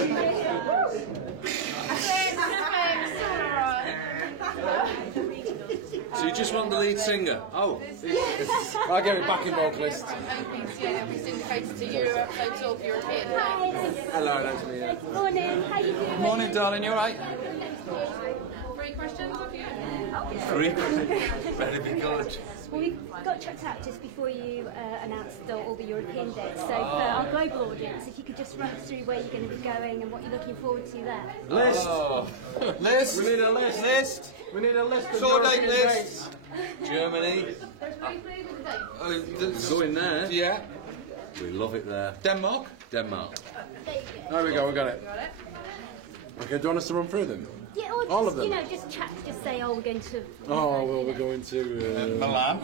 So you just want the lead singer? Oh, I'll get it backing vocalist. We syndicated to Europe, so top European. Hello, nice to meet you. Morning, how you doing? Morning, darling, you alright? 3 questions off you? 3? Better be good. Well, we got checked out just before you announced all the European dates. So for our global audience, if you could just run us through where you're going to be going and what you're looking forward to there. List! List! We need a list! List! We need a list of European dates. Germany. There's 3 cleared with the date. Go in there. Yeah. We love it there. Denmark. Denmark. There we go, we got it. Got it? Okay, do you want us to run through them? Yeah, or just, All of them? you know, just chat, just say, oh, we're going to... Oh, well, we're going to... Milan.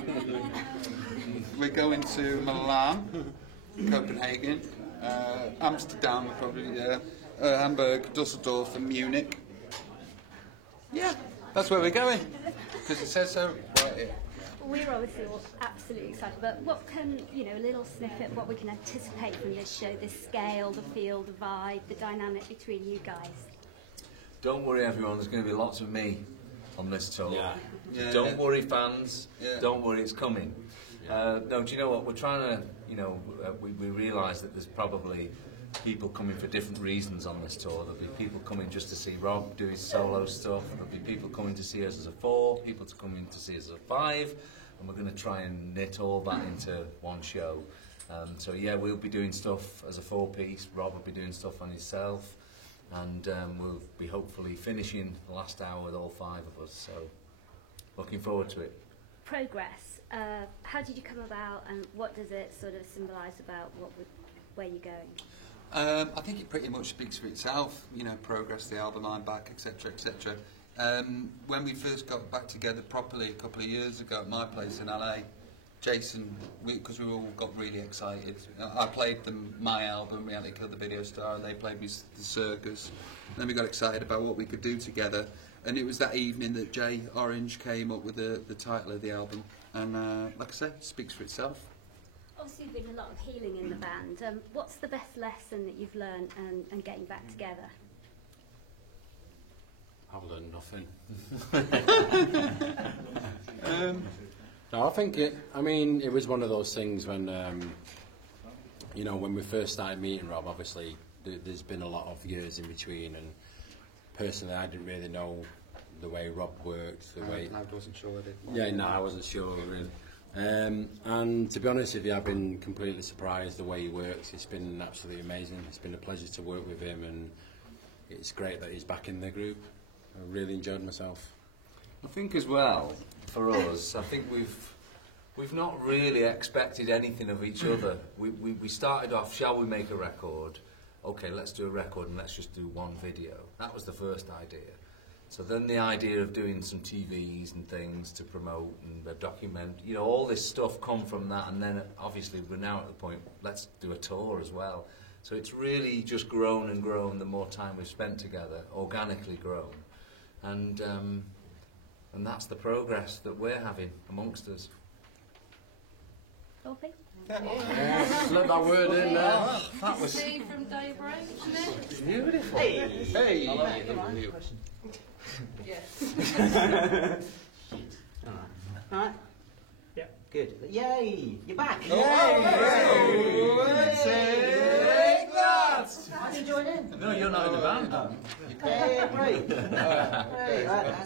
We're going to Milan, Copenhagen, Amsterdam, probably, Hamburg, Dusseldorf, and Munich. Yeah, that's where we're going, because it says so right here. We're obviously all absolutely excited, but what can, you know, a little snippet, what we can anticipate from this show, the scale, the feel, the vibe, the dynamic between you guys? Don't worry, everyone. There's going to be lots of me on this tour. Yeah, Don't worry, fans. Yeah. Don't worry, it's coming. No, do you know what? We're trying to, you know, we realise that there's probably people coming for different reasons on this tour. There'll be people coming just to see Rob do his solo stuff. There'll be people coming to see us as a 4, people coming to see us as a 5, and we're going to try and knit all that into one show. So yeah, we'll be doing stuff as a 4-piece. Rob will be doing stuff on himself. And we'll be hopefully finishing the last hour with all 5 of us, so looking forward to it. Progress. How did you come about, and what does it sort of symbolise about where you're going? I think it pretty much speaks for itself, you know, Progress, the album, I'm Back, etc, etc. When we first got back together properly a couple of years ago at my place in LA, Jason, because we all got really excited. I played them my album, Reality Killed the Video Star, and they played me The Circus. And then we got excited about what we could do together. And it was that evening that Jay Orange came up with the title of the album. And like I said, it speaks for itself. Obviously, there's been a lot of healing in the band. What's the best lesson that you've learned and getting back together? I've learned nothing. No, I think it was one of those things when, you know, when we first started meeting Rob, obviously there's been a lot of years in between, and personally I didn't really know the way Rob worked, the way... I wasn't sure I did. Yeah, no, I wasn't sure really. And to be honest with you, I've been completely surprised the way he works. It's been absolutely amazing. It's been a pleasure to work with him, and it's great that he's back in the group. I really enjoyed myself. I think as well, for us, I think we've not really expected anything of each other. We started off, shall we make a record? Okay, let's do a record and let's just do one video. That was the first idea. So then the idea of doing some TVs and things to promote and document, you know, all this stuff come from that, and then obviously we're now at the point, let's do a tour as well. So it's really just grown and grown the more time we've spent together, organically grown. And that's the progress that we're having amongst us. Dorothy? Yes, let that word in there. That was See from Daybreak, isn't it? beautiful. Hey! Yes. Alright. Yep. Good. Yay! You're back! Take that! How did you join in? No, you're not in the band. Hey, great.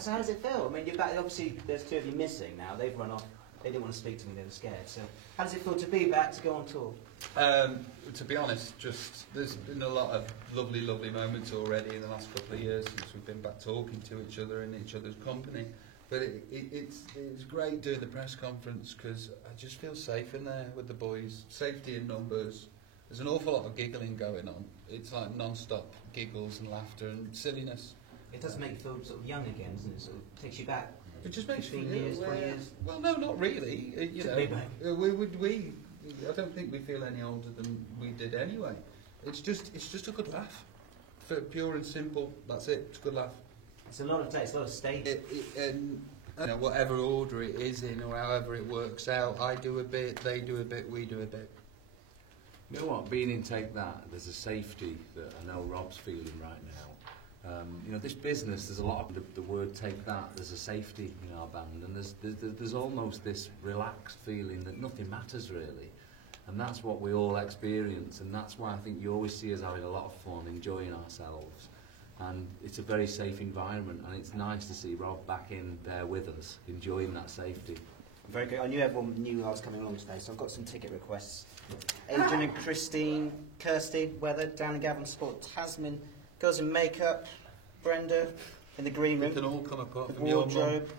So how does it feel? I mean, you're back. Obviously, there's 2 of you missing now. They've run off. They didn't want to speak to me. They were scared. So, how does it feel to be back, to go on tour? To be honest, there's been a lot of lovely, lovely moments already in the last couple of years since we've been back talking to each other in each other's company. But it's great doing the press conference because I just feel safe in there with the boys. Safety in numbers. There's an awful lot of giggling going on. It's like non-stop giggles and laughter and silliness. It does make you feel sort of young again, doesn't it? Sort of takes you back. It just makes you 15 feel years, 20 years. Well, no, not really. You know, I don't think we feel any older than we did anyway. It's just a good laugh. For pure and simple, that's it. It's a good laugh. It's a lot of days, a lot of stages. And you know, whatever order it is in, or however it works out, I do a bit, they do a bit, we do a bit. You know what? Being in Take That, there's a safety that I know Rob's feeling right now. You know, this business, there's a lot of the word Take That. There's a safety in our band, and there's almost this relaxed feeling that nothing matters really, and that's what we all experience, and that's why I think you always see us having a lot of fun, enjoying ourselves, and it's a very safe environment, and it's nice to see Rob back in there with us, enjoying that safety. Very good. I knew everyone knew I was coming along today, so I've got some ticket requests. Adrian and Christine, Kirsty, Weather, Dan and Gavin Sport, Tasman, Girls in Makeup, Brenda, in the green room. They can all come apart The from your mum. wardrobe.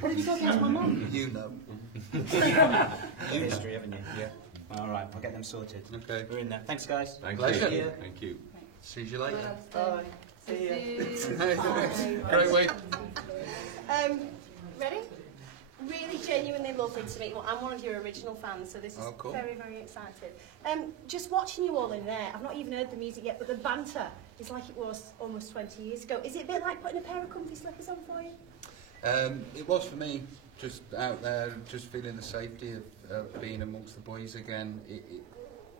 What have you got against my mum? You know. History, haven't you? Yeah. All right, I'll get them sorted. Okay. We're in there. Thanks, guys. Thank Pleasure. you. Thank you. See you later. Bye. See you. Great way. Ready? Really genuinely lovely to meet you. I'm one of your original fans, so this is Oh, cool. very, very excited. Just watching you all in there, I've not even heard the music yet, but the banter is like it was almost 20 years ago. Is it a bit like putting a pair of comfy slippers on for you? It was for me, just out there, just feeling the safety of being amongst the boys again.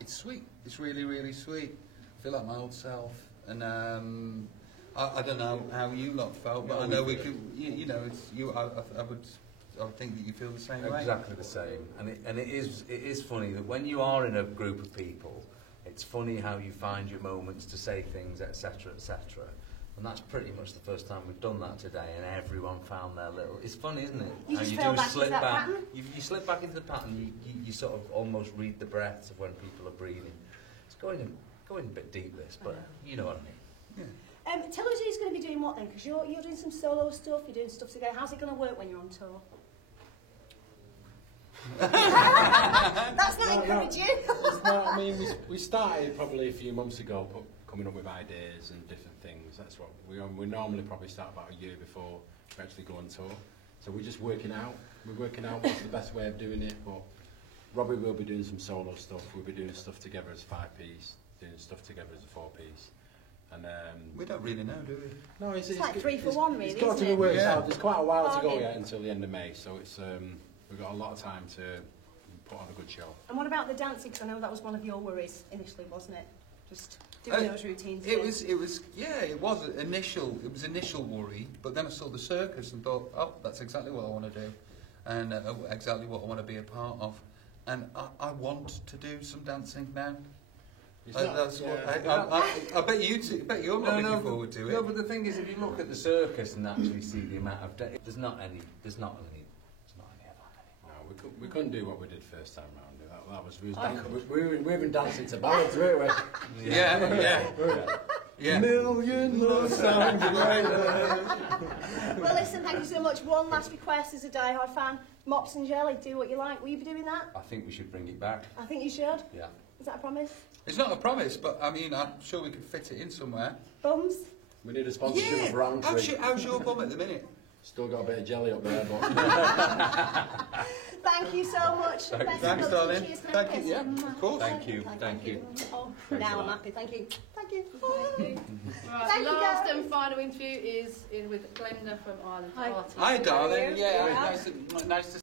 It's sweet. It's really, really sweet. I feel like my old self. And I don't know how you lot felt, but I know we could. You know, it's you. I would think that you feel the same way. Exactly the same, and it is funny that when you are in a group of people, it's funny how you find your moments to say things, etc., etc. And that's pretty much the first time we've done that today, and everyone found their little. It's funny, isn't it? You how just you fell do a back into slip that back. pattern? You slip back into the pattern. You sort of almost read the breaths of when people are breathing. It's going a bit deep, this, but you know what I mean. Tell us who's going to be doing what then, because you're doing some solo stuff, you're doing stuff together. How's it going to work when you're on tour? That's not encouraging. I mean, we started probably a few months ago coming up with ideas and different things. That's what we normally probably start about a year before we actually go on tour. So we're just working out. We're working out what's the best way of doing it. But Robbie will be doing some solo stuff. We'll be doing stuff together as 5-piece, doing stuff together as a 4-piece. And We don't really know, do we? no, It's like 3 for 1, really, It's got to isn't be it? worked Yeah. out. There's quite a while to go Okay. yet until the end of May. So it's we've got a lot of time to put on a good show. And what about the dancing? Because I know that was one of your worries initially, wasn't it? Just doing those routines. It was initial worry, but then I saw the circus and thought, oh, that's exactly what I want to do, and exactly what I want to be a part of, and I want to do some dancing now. That's what I bet you two, bet you're not looking forward to it. No, but the thing is, if you look at the circus and actually see the amount of there's not any of that anymore. No, we couldn't do what we did first time round. That was we were even dancing to ballads, weren't we? Yeah. Million love songs later. Well, listen, thank you so much. One last request as a die-hard fan. Mops and jelly, do what you like. Will you be doing that? I think we should bring it back. I think you should. Yeah. Is that a promise? It's not a promise, but I mean, I'm sure we could fit it in somewhere. Bums? We need a sponsorship of round three. How's your bum at the minute? Still got a bit of jelly up there, but Thank you so much. Best of Thanks, luck. darling. Cheers, can I Thank you. kiss? Yeah, of course. Thank you. Thank you. Oh, Thanks now a I'm lot. happy. Thank you. Thank you. Right, Thank you, last guys. and final interview is with Glenda from Ireland Hi. Party. Hi, darling. How are you? Yeah, Yeah. nice to